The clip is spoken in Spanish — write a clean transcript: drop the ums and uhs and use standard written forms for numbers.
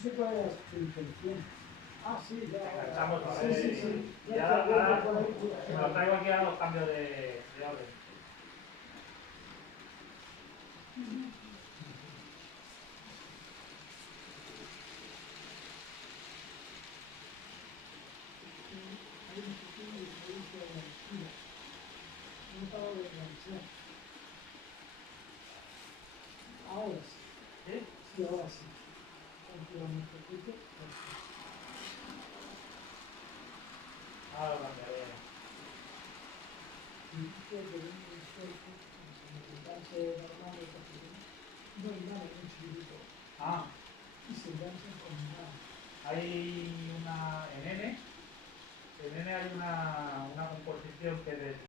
sé cuál es tu intención. Ah, sí, ya. Enganchamos para Sí, ver. sí, sí. Ya ahora me lo traigo aquí a los cambios de orden. Hay un pequeño diferencia de altura. No he parado de enganchar. Ahora sí. ¿Sí? Sí, ahora sí. Tranquilamente, poquito. Ahora lo cambiaré. Y dice que viene un suelto, como si me enganche normal, no hay nada en un chiquitito. Ah, Y se enganchan con nada. hay una. En N hay una composición que